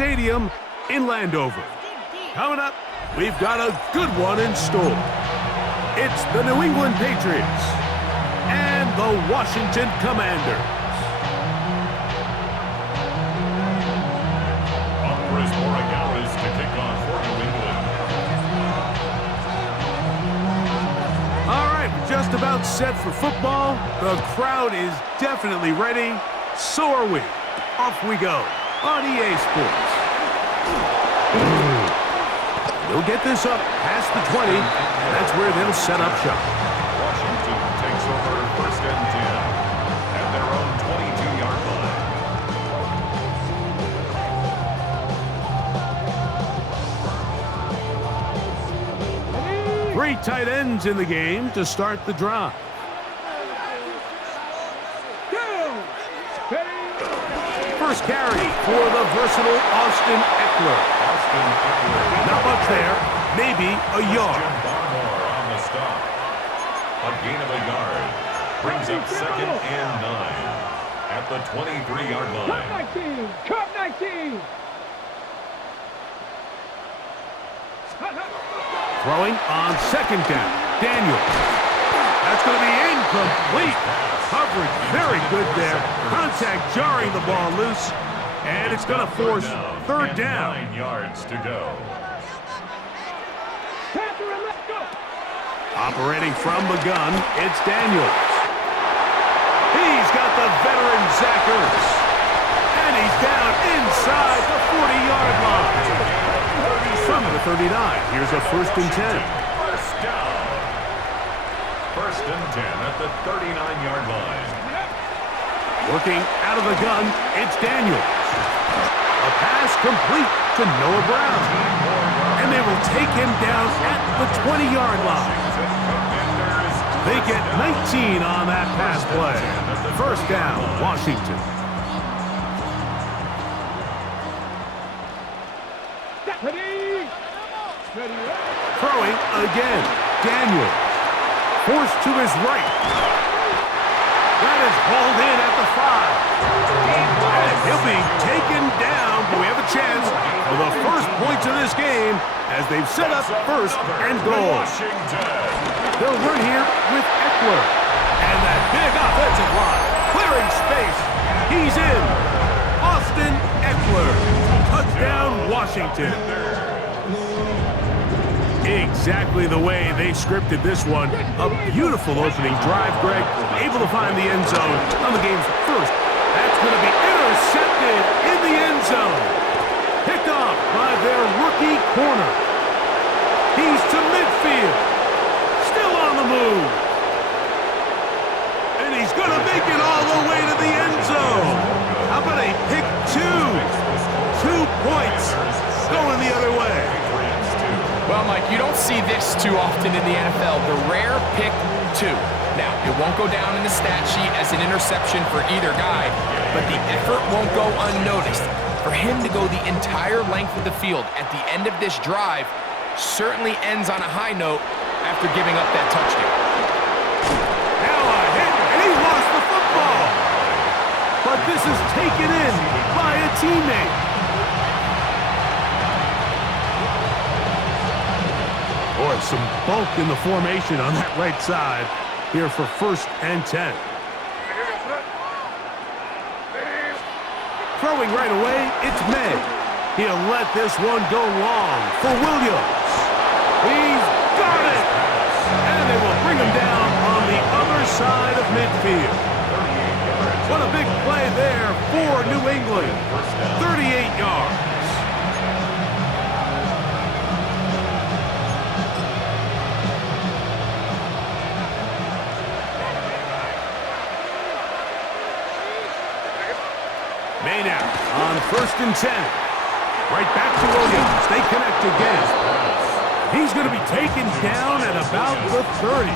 Stadium in Landover. Coming up, we've got a good one in store. It's the New England Patriots and the Washington Commanders. To kick off for New England. All right, we're just about set for football. The crowd is definitely ready. So are we. Off we go on EA Sports. They'll get this up past the 20, and that's where they'll set up shop. Washington takes over 1st and 10 at their own 22-yard line. Three tight ends in the game to start the drive. First carry for the versatile Austin Eckler. Not much there, maybe a yard. On the stop. A gain of a yard. Brings up 2nd and 9 at the 23-yard line. Cut 19! Throwing on 2nd down. Daniel. That's going to be incomplete. Coverage very good there. Contact jarring the ball loose. And it's going to force 3rd down. 9 yards to go. Operating from the gun, it's Daniels. He's got the veteran Zach Ertz. And he's down inside the 40-yard line. From the 39, here's a 1st and 10. First down. 1st and 10 at the 39-yard line. Working out of the gun, it's Daniels. A pass complete to Noah Brown. And they will take him down at the 20-yard line. They get 19 on that pass play. 1st down, Washington. Throwing again, Daniels. Forced to his right. That is hauled in at the 5. And he'll be taken down, but we have a chance for the first points of this game as they've set up 1st and goal. They'll run here with Eckler. And that big offensive line clearing space. He's in. Austin Eckler. Touchdown, Washington. Exactly the way they scripted this one. A beautiful opening drive, Greg. Able to find the end zone on the game's first. That's going to be intercepted in the end zone. Picked off by their rookie corner. He's to midfield. Still on the move. And he's going to make it all the way to the end zone. How about a pick 2? 2 points going the other way. Well, Mike, you don't see this too often in the NFL, the rare pick 2. Now, it won't go down in the stat sheet as an interception for either guy, but the effort won't go unnoticed. For him to go the entire length of the field at the end of this drive certainly ends on a high note after giving up that touchdown. Now a hit, and he lost the football. But this is taken in by a teammate. Boy, some bulk in the formation on that right side here for 1st and 10. Throwing right away, it's May. He'll let this one go long for Williams. He's got it! And they will bring him down on the other side of midfield. What a big play there for New England. 38 yards. Maynard on 1st and 10. Right back to Williams. They connect again. He's going to be taken down at about the 30.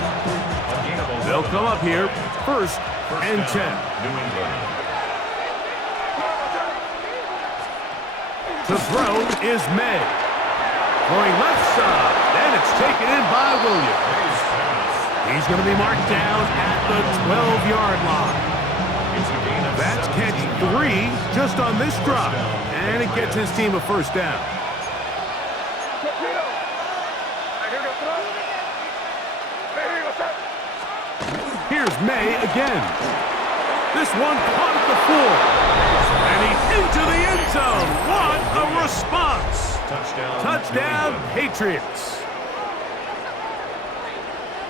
They'll come up here 1st and 10. To throw is May. Throwing left side. And it's taken in by Williams. He's going to be marked down at the 12-yard line. That's catch 3 just on this drive. And it gets his team a first down. Here's May again. This one caught at the 4. And he's into the end zone. What a response. Touchdown, Patriots.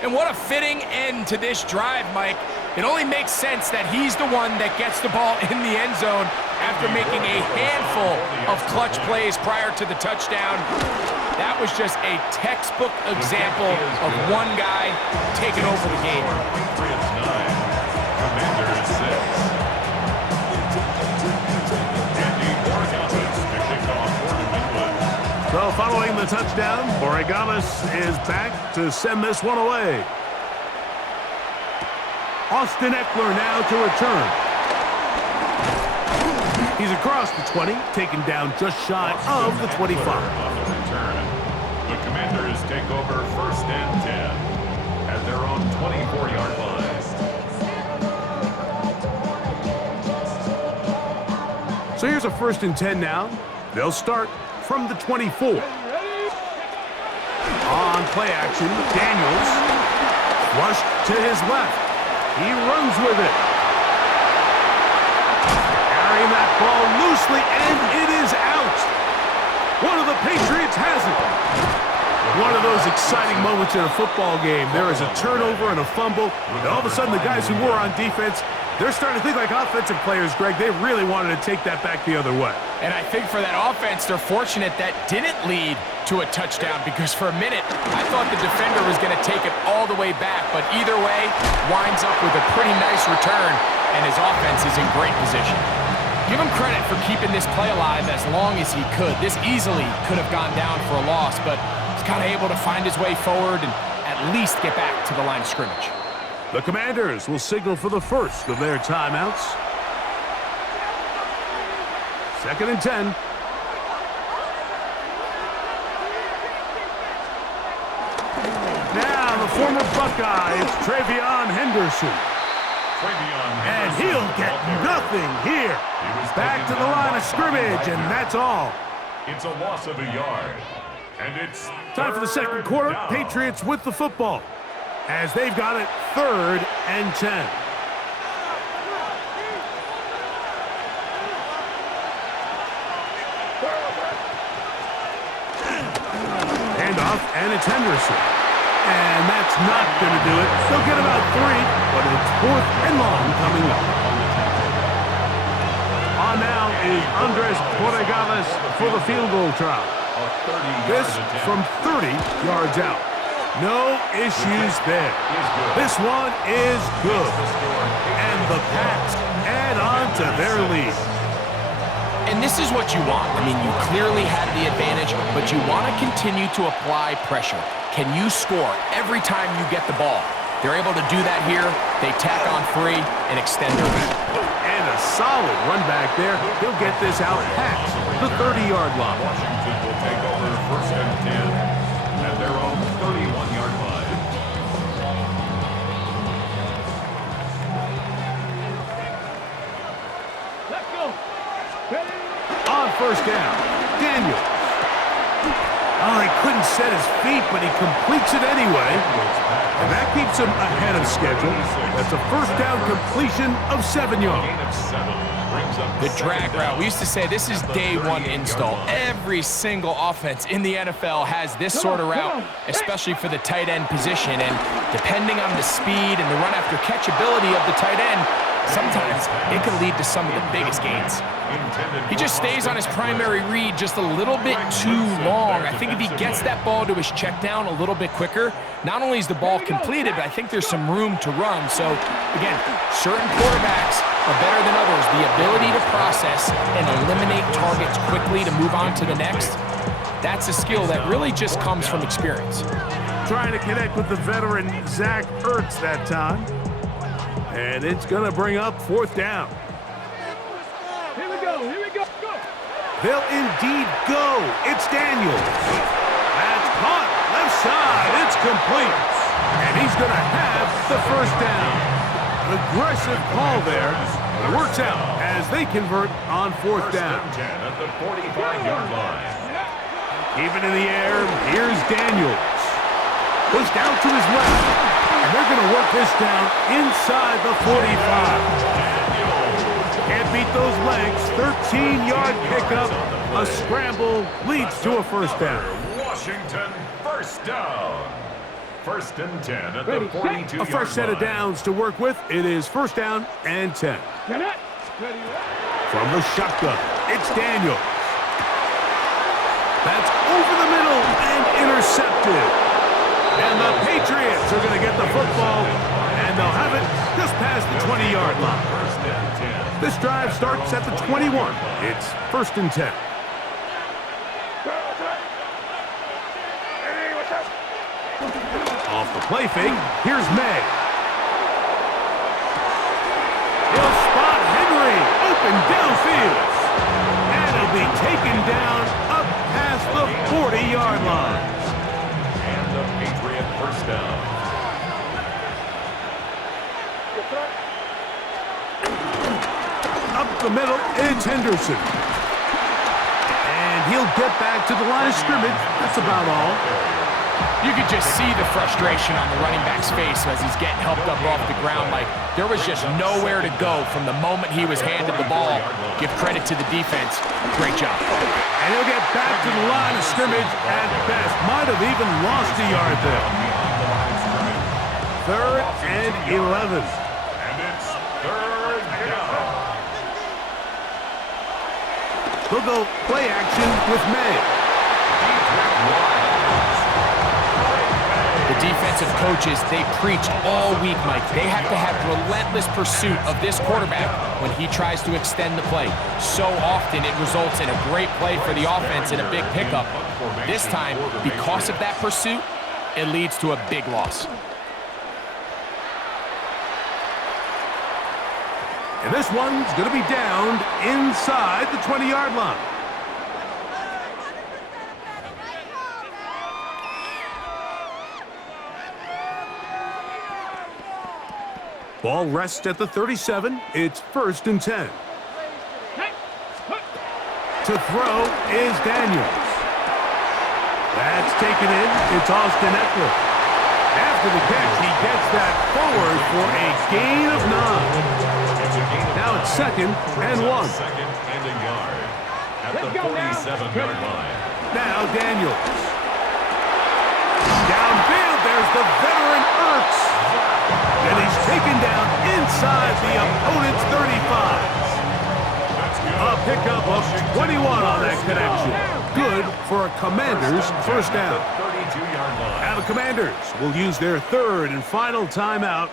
And what a fitting end to this drive, Mike. It only makes sense that he's the one that gets the ball in the end zone after making a handful of clutch plays prior to the touchdown. That was just a textbook example of one guy taking over the game. Patriots 9, Commanders 6. Andy Borgamas to kick off for New England. So following the touchdown, Borgamas is back to send this one away. Austin Eckler now to return. He's across the 20, taken down just shy of the 25. On the return, the Commanders take over 1st and 10 at their own 24-yard line. So here's a 1st and 10 now. They'll start from the 24. On play action, Daniels flushed to his left. He runs with it. Carrying that ball loosely, and it is out. One of the Patriots has it. One of those exciting moments in a football game. There is a turnover and a fumble, and all of a sudden the guys who were on defense, they're starting to think like offensive players, Greg. They really wanted to take that back the other way. And I think for that offense, they're fortunate that didn't lead to a touchdown, because for a minute, I thought the defender was going to take it all the way back. But either way, winds up with a pretty nice return, and his offense is in great position. Give him credit for keeping this play alive as long as he could. This easily could have gone down for a loss, but he's kind of able to find his way forward and at least get back to the line of scrimmage. The Commanders will signal for the first of their timeouts. 2nd and 10. Now the former Buckeye, it's Travion Henderson. And he'll get nothing here. Back to the line of scrimmage, and that's all. It's a loss of a yard. And it's Time for the second quarter. down. Patriots with the football, as they've got it 3rd and 10. Handoff, and it's Henderson. And that's not going to do it. They'll get about 3, but it's 4th and long coming up. On now is Andres Borgamas for the field goal try. This from 30 yards out. No issues there. This one is good. And the Pats add on to their lead. And this is what you want. I mean, you clearly had the advantage, but you want to continue to apply pressure. Can you score every time you get the ball? They're able to do that here. They tack on 3 and extend their lead. And a solid run back there. He'll get this out past the 30-yard line. Washington will take over 1st and 10 at their own 31-yard line. Let's go. On 1st down, Daniels. Oh, he couldn't set his feet, but he completes it anyway. And that keeps him ahead of schedule. That's a 1st down completion of 7 yards. Gain of 7 brings up The drag route. We used to say this is day 1 install. Every single offense in the NFL has this sort of route, especially for the tight end position. And depending on the speed and the run after catch ability of the tight end, sometimes it can lead to some of the biggest gains. He just stays on his primary read just a little bit too long. I think if he gets that ball to his check down a little bit quicker, not only is the ball completed, but I think there's some room to run. So, again, certain quarterbacks are better than others. The ability to process and eliminate targets quickly to move on to the next, that's a skill that really just comes from experience. Trying to connect with the veteran Zach Ertz that time. And it's going to bring up 4th down. Here we go. Here we go. Go. They'll indeed go. It's Daniels. That's caught. Left side. It's complete. And he's going to have the 1st down. An aggressive call there. It works out as they convert on fourth down. First and 10 at the 45-yard line. Keep it in the air. Here's Daniels. Pushed out to his left. And they're going to work this down inside the 45. Can't beat those legs. 13-yard pickup. A scramble leads to a first down. Washington, first down. First and 10 at the 42-yard line. A fresh set of downs to work with. It is first down and 10. From the shotgun, it's Daniels. That's over the middle and intercepted. And the Patriots are going to get the football, and they'll have it just past the 20-yard line. First and 10. This drive starts at the 21. It's first and 10. Off the play fake, here's May. He'll spot Henry, open downfield. And he'll be taken down up past the 40-yard line. And the Patriot first down. Up the middle, it's Henderson. And he'll get back to the line of scrimmage. That's about all. You could just see the frustration on the running back's face as he's getting helped up off the ground. Like, there was just nowhere to go from the moment he was handed the ball. Give credit to the defense. Great job. And he'll get back to the line of scrimmage at best. Might have even lost a yard there. Third and 11. And it's third down. They'll go play action with May. The defensive coaches, they preach all week, Mike. They have to have relentless pursuit of this quarterback when he tries to extend the play. So often it results in a great play for the offense and a big pickup. This time, because of that pursuit, it leads to a big loss. And this one's going to be downed inside the 20-yard line. Ball rests at the 37. It's first and 10. To throw is Daniels. That's taken in. It's Austin Eckler. After the catch, he gets that forward for a gain of 9. Now it's second and 1. Second and a yard at the 47-yard line. Now Daniels. Downfield, there's the veteran Ertz. And he's taken down inside the opponent's 35. A pickup of 21 on that connection. Good for a Commanders first down. 32-yard line. Now the Commanders will use their third and final timeout.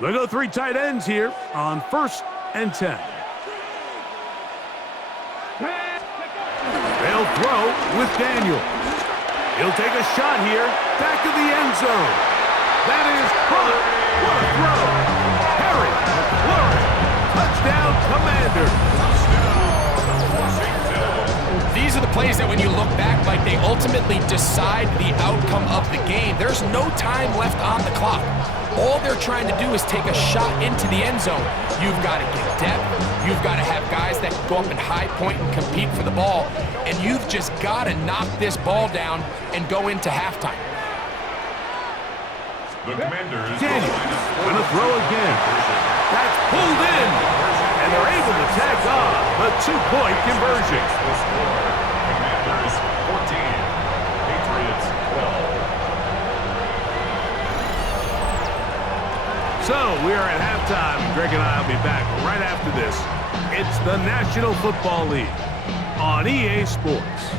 They'll go 3 tight ends here on first and 10. They'll throw with Daniels. He'll take a shot here, back of the end zone. That is caught. What a throw. Harry McFlurry. Touchdown, Commander. These are the plays that when you look back, like, they ultimately decide the outcome of the game. There's no time left on the clock. All they're trying to do is take a shot into the end zone. You've got to get depth. You've got to have guys that can go up and high point and compete for the ball. And you've just got to knock this ball down and go into halftime. The Commanders Daniels going to throw again. That's pulled in. And they're able to tack on a 2-point conversion. Commanders 14, Patriots 12. So we are at halftime. Greg and I will be back right after this. It's the National Football League on EA Sports.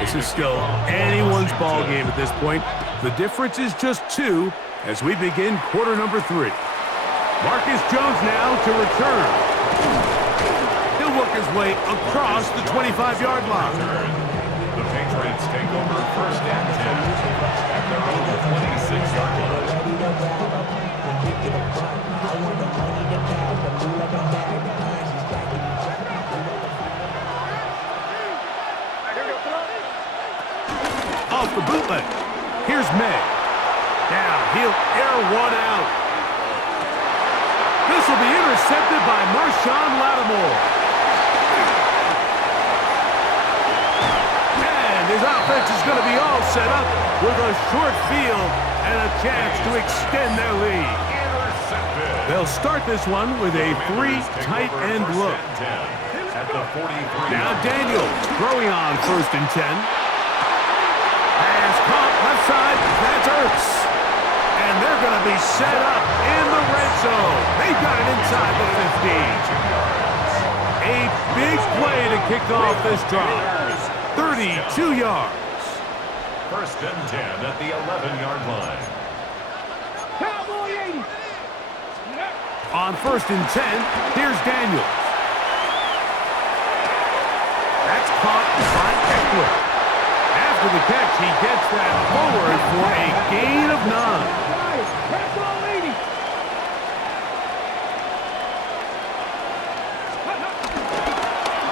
This is still anyone's ball game at this point. The difference is just 2 as we begin quarter number 3. Marcus Jones now to return. He'll work his way across the 25-yard line. The Patriots take over first and 10 at their own 26-yard line. Off the bootleg. Here's May. Now he'll air one out. This will be intercepted by Marshon Lattimore. And his offense is going to be all set up with a short field and a chance to extend their lead. They'll start this one with a three tight end look. Now Daniels throwing on 1st and 10. Pass caught left side. That's Ertz. And they're going to be set up in the red zone. They've got it inside the 15. A big play to kick off this drive. 32 yards. 1st and 10 at the 11-yard line. Cowboy 80. On 1st and 10, here's Daniels. That's caught by Eckler. After the catch, he gets that forward for a gain of 9. Pass ball 80.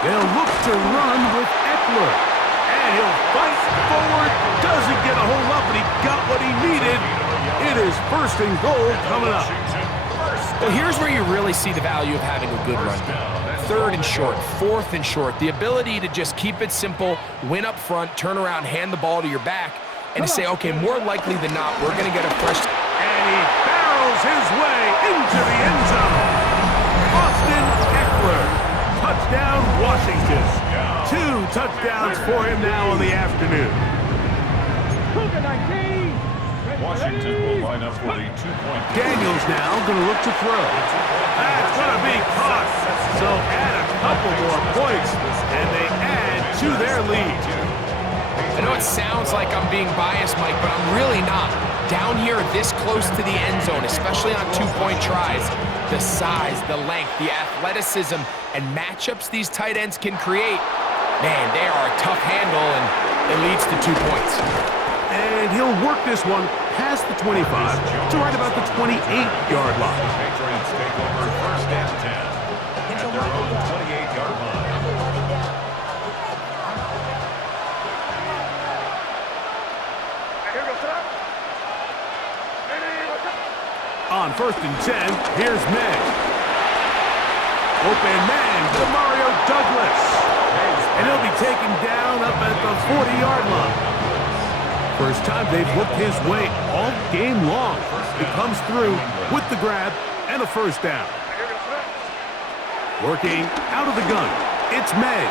They'll look to run with Eckler. And he'll fight forward. Doesn't get a whole lot, but he got what he needed. It is 1st and goal coming up. Well, here's where you really see the value of having a good run game. 3rd and short, 4th and short. The ability to just keep it simple, win up front, turn around, hand the ball to your back, and to say, okay, more likely than not, we're going to get a fresh... And he barrels his way into the end zone. Austin Eckler. Touchdown, Washington. 2 touchdowns for him now in the afternoon. Cougar 19. Washington will line up for the 2-point. Daniels now going to look to throw. That's going to be caught. So add a couple more points, and they add to their lead. I know it sounds like I'm being biased, Mike, but I'm really not. Down here this close to the end zone, especially on 2-point tries, the size, the length, the athleticism, and matchups these tight ends can create, man, they are a tough handle, and it leads to 2 points. And he'll work this one past the 25 to right about the 28-yard line. Patriots take over 1st and 10 at their own 28-yard line. On 1st and 10, here's May. Open man to Mario Douglas. And he'll be taken down up at the 40-yard line. First time they've looked his way all game long. He comes through with the grab and a 1st down. Working out of the gun, it's May.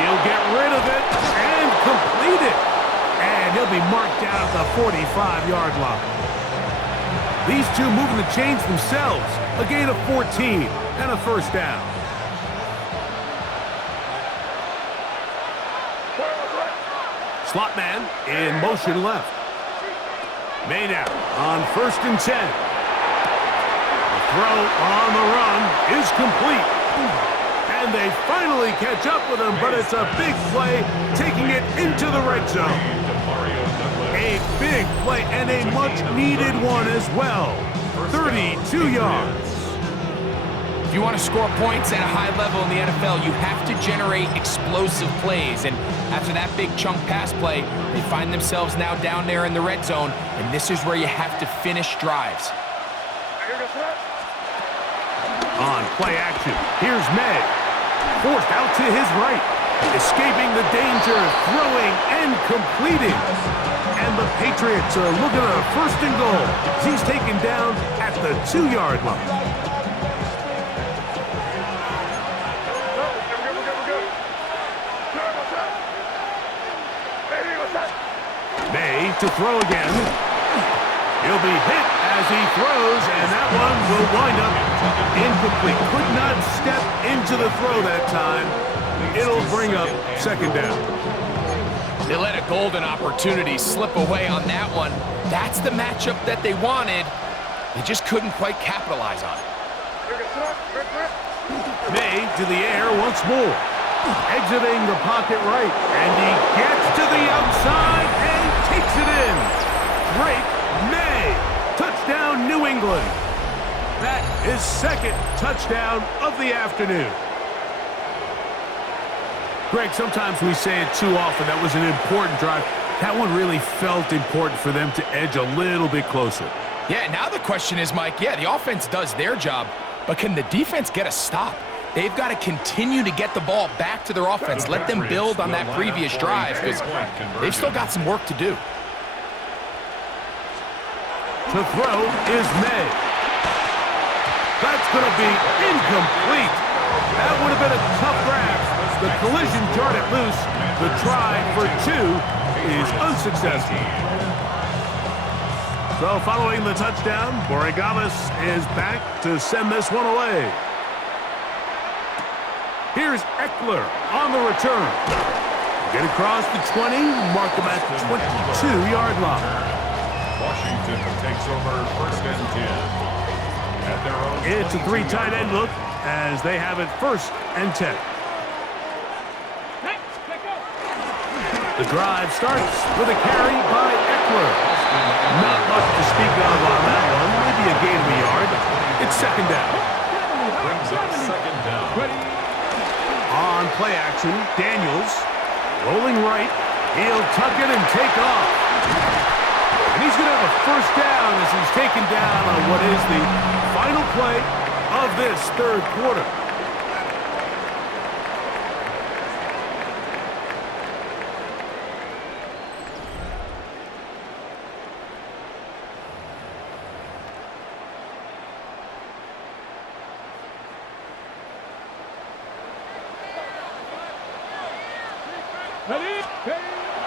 He'll get rid of it and complete it. And he'll be marked down at the 45-yard line. These two moving the chains themselves. A gain of 14 and a 1st down. Slot man in motion left. May now on 1st and 10. The throw on the run is complete. And they finally catch up with him, but it's a big play, taking it into the red zone. A big play and a much-needed one as well. 32 yards. If you want to score points at a high level in the NFL, you have to generate explosive plays. And after that big chunk pass play, they find themselves now down there in the red zone, and this is where you have to finish drives. On play action, here's May. Forced out to his right. Escaping the danger, throwing and completing. And the Patriots are looking at a 1st and goal. He's taken down at the 2-yard line. May to throw again. He'll be hit as he throws, and that one will wind up incomplete. Could not step into the throw that time. It'll bring up 2nd down. They let a golden opportunity slip away on that one. That's the matchup that they wanted. They just couldn't quite capitalize on it. May to the air once more. Exiting the pocket right. And he gets to the outside and takes it in. Drake May. Touchdown, New England. that his second touchdown of the afternoon. Greg, sometimes we say it too often. That was an important drive. That one really felt important for them to edge a little bit closer. Yeah, now the question is, Mike, yeah, the offense does their job, but can the defense get a stop? They've got to continue to get the ball back to their offense. Let them build on that previous drive because they've still got some work to do. To throw is May. That's going to be incomplete. That would have been a tough grab. The collision jarred it loose. The try for 2 is unsuccessful. So following the touchdown, Borregales is back to send this one away. Here's Eckler on the return. Get across the 20, mark him at the 22-yard line. Washington takes over first and 10. At their own It's a 3 tight end look as they have it first and 10. The drive starts with a carry by Eckler. Not much to speak of on that one. Maybe a gain of a yard. It's second down. brings up second down. On play action, Daniels rolling right. He'll tuck it and take off. And he's going to have a first down as he's taken down on what is the final play of this third quarter.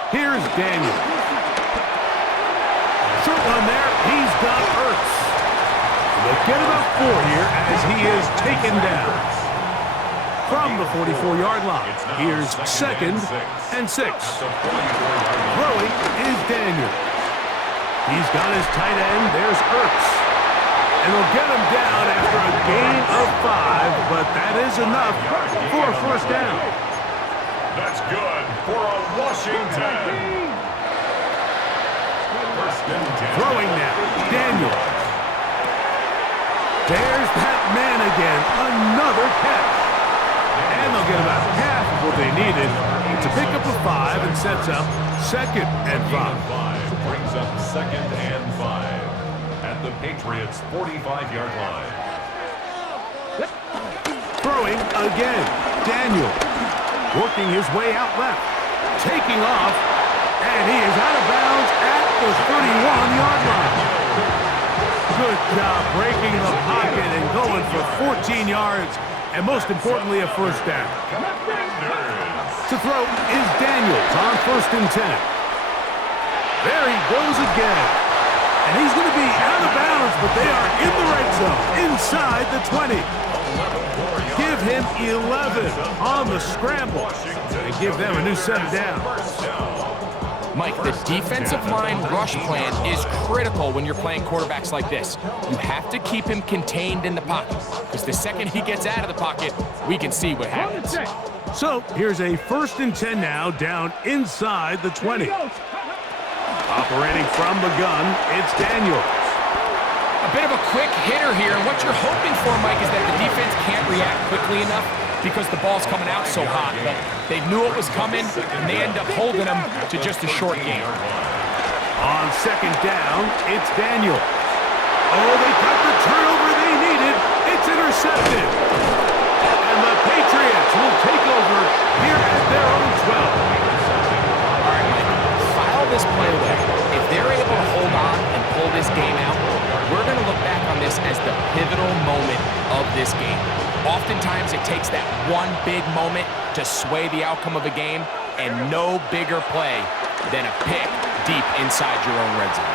Here's Daniel. Short one there. He's got Ertz. They'll get about 4 here as he is taken down. From the 44-yard line, here's second and 6. Throwing is Daniel. He's got his tight end. There's Ertz. And they'll get him down after a gain of 5, but that is enough for a first down. That's good for a Washington. First and 10. Throwing now, Daniels. There's that man again, another catch. And they'll get about half of what they needed to pick up a 5 and sets up second and 5. Brings up second and 5 at the Patriots' 45-yard line. Throwing again, Daniels. Working his way out left, taking off, and he is out of bounds at the 31-yard line. Good job breaking the pocket and going for 14 yards, and most importantly, a first down. To throw is Daniels on first and 10. There he goes again, and he's going to be out of bounds, but they are in the red zone, inside the 20. Give him 11 on the scramble and give them a new set of downs. Mike, the defensive line rush plan is critical when you're playing quarterbacks like this. You have to keep him contained in the pocket, because the second he gets out of the pocket, we can see what happens. So here's a first and 10 now, down inside the 20. Operating from the gun, it's Daniels. A bit of a quick hitter here, and what you're hoping for, Mike, is that the defense can't react quickly enough because the ball's coming out so hot. But they knew it was coming, and they end up holding them to just a short game. On second down, it's Daniels. Oh, they got the turnover they needed. It's intercepted. And the Patriots will take over here at their own 12. All right, Mike, file this play away. If they're able to hold on and pull this game out, we're going to look back on this as the pivotal moment of this game. Oftentimes, it takes that one big moment to sway the outcome of a game, and no bigger play than a pick deep inside your own red zone.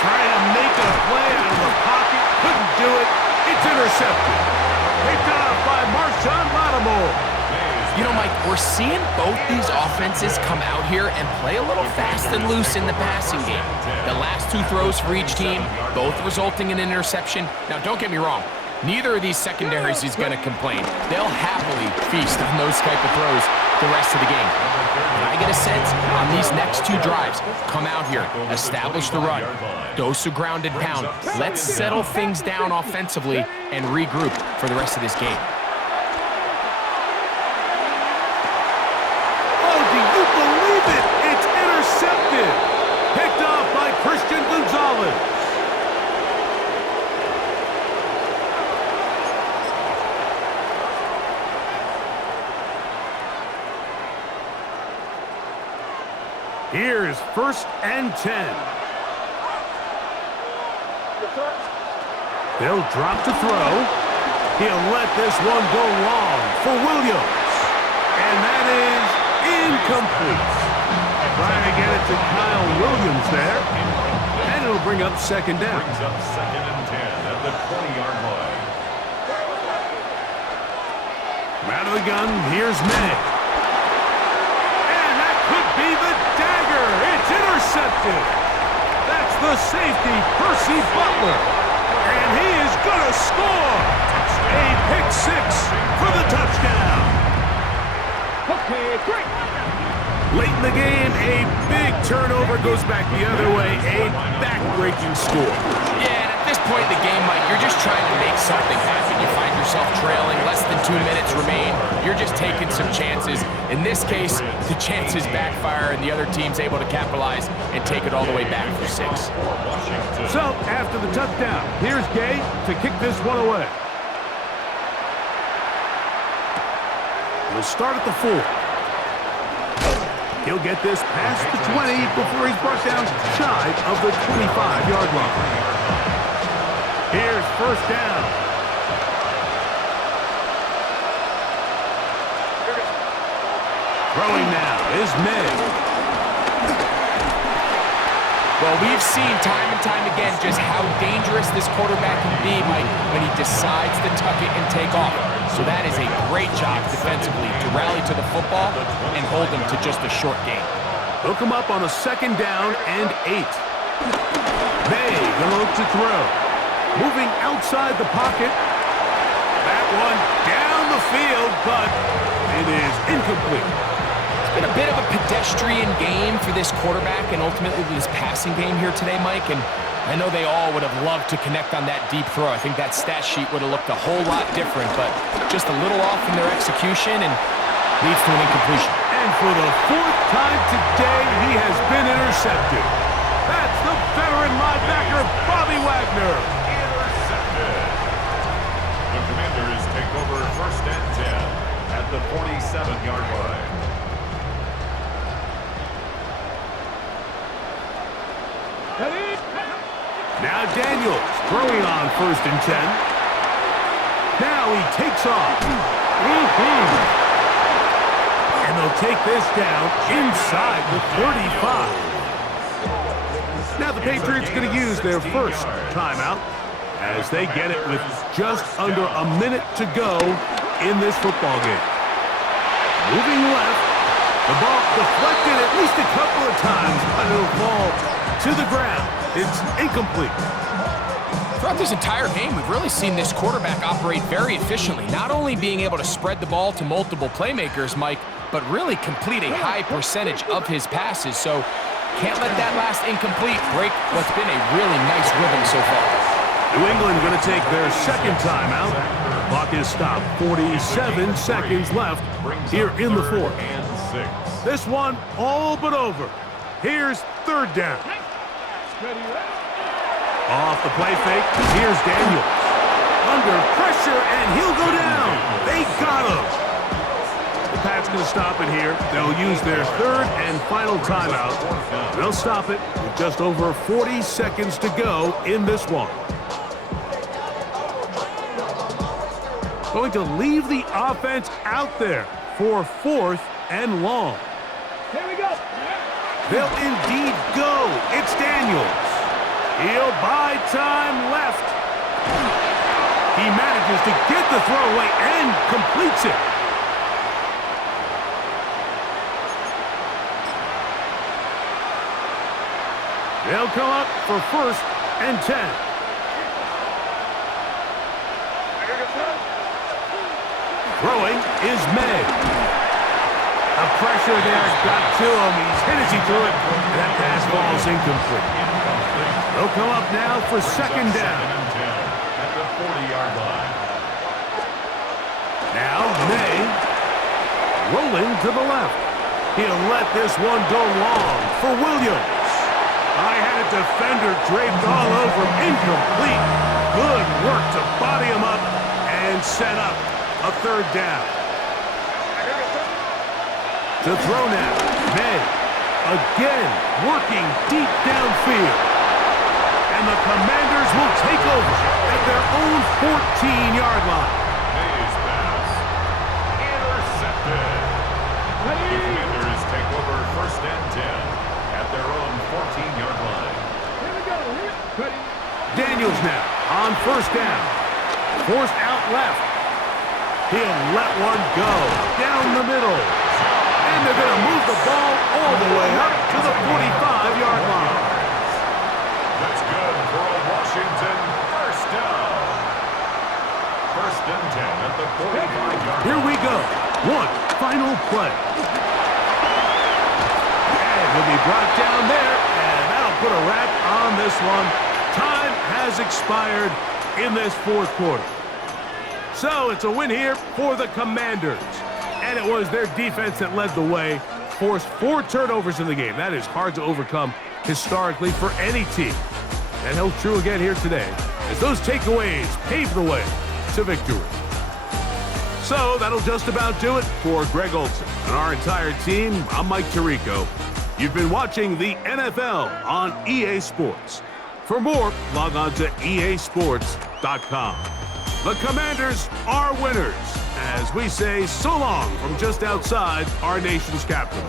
Trying to make a play out of the pocket. Couldn't do it. It's intercepted. Picked off by Marshon Lattimore. You know, Mike, we're seeing both these offenses come out here and play a little fast and loose in the passing game. The last 2 throws for each team, both resulting in an interception. Now, don't get me wrong. Neither of these secondaries is going to complain. They'll happily feast on those type of throws. the rest of the game. But I get a sense on these next 2 drives, come out here, establish the run, dose of ground and pound. Let's settle things down offensively and regroup for the rest of this game. Oh, do you believe it? It's intercepted. Picked off by Christian Gonzalez. Here's 1st and 10. They'll drop to throw. He'll let this one go long for Williams. And that is incomplete. Trying to get it to Kyle Williams there. And it'll bring up 2nd down. Brings up 2nd and 10 at the 20-yard line. From out of the gun, here's May. And that could be the dagger. It's intercepted. That's the safety, Percy Butler. And he is going to score. A pick 6 for the touchdown. Okay, great. Late in the game, a big turnover goes back the other way. A back-breaking score. Yeah, and at this point in the game, Mike, you're just trying to make something happen. You find yourself trailing, less than 2 minutes remain. You're just taking some chances. In this case, the chances backfire, and the other team's able to capitalize and take it all the way back for 6. So, after the touchdown, here's Gay to kick this one away. He'll start at the 4. He'll get this past the 20 before he's brought down shy of the 25-yard line. Here's 1st down. Throwing now is May. Well, we've seen time and time again just how dangerous this quarterback can be, Mike, when he decides to tuck it and take off. So that is a great job defensively to rally to the football and hold him to just a short game. Hook him up on a 2nd down and 8. May gonna look to throw. Moving outside the pocket. That one down the field, but it is incomplete. It's been a bit of a pedestrian game for this quarterback and ultimately this passing game here today, Mike. And I know they all would have loved to connect on that deep throw. I think that stat sheet would have looked a whole lot different, but just a little off in their execution and leads to an incompletion. And for the 4th time today, he has been intercepted. That's the veteran linebacker, Bobby Wagner. Intercepted. The Commanders take over 1st and 10 at the 47-yard line. Now Daniels throwing on 1st and 10. Now he takes off. And they'll take this down inside the 35. Now the Patriots going to use their 1st timeout as they get it with just under a minute to go in this football game. Moving left. The ball deflected at least a couple of times, but it'll fall to the ground. It's incomplete. Throughout this entire game, we've really seen this quarterback operate very efficiently, not only being able to spread the ball to multiple playmakers, Mike, but really complete a high percentage of his passes. So can't let that last incomplete break what's been a really nice rhythm so far. New England going to take their 2nd timeout. Clock is stopped. 47 seconds left here in the 4th. This one all but over. Here's 3rd down. Off the play fake, here's Daniels. Under pressure, and he'll go down. They got him. The Pats going to stop it here. They'll use their 3rd and final timeout. They'll stop it with just over 40 seconds to go in this one. Going to leave the offense out there for 4th and long. Here we go. They'll indeed go. It's Daniels. He'll buy time left. He manages to get the throwaway and completes it. They'll come up for 1st and 10. Throwing is May. The pressure there got to him. He's hit as he threw it, and that pass falls incomplete. They'll come up now for second down. At the 40-yard line. Now May rolling to the left. He'll let this one go long for Williams. I had a defender draped all over him. Incomplete. Good work to body him up and set up a third down. To throw now, May again working deep downfield. And the Commanders will take over at their own 14-yard line. May's pass intercepted. The Commanders take over first and 10 at their own 14-yard line. Here we go. Ready. Daniels now on first down. Forced out left. He'll let one go down the middle. And they're going to move the ball all the way up to the 45-yard line. That's good for a Washington first down. First and 10 at the 45-yard line. Here we go. One final play. And he'll be brought down there, and that'll put a wrap on this one. Time has expired in this fourth quarter. So it's a win here for the Commanders. And it was their defense that led the way, forced 4 turnovers in the game. That is hard to overcome historically for any team. That held true again here today, as those takeaways paved the way to victory. So that'll just about do it for Greg Olson and our entire team. I'm Mike Tirico. You've been watching the NFL on EA Sports. For more, log on to easports.com. The Commanders are winners, as we say so long from just outside our nation's capital.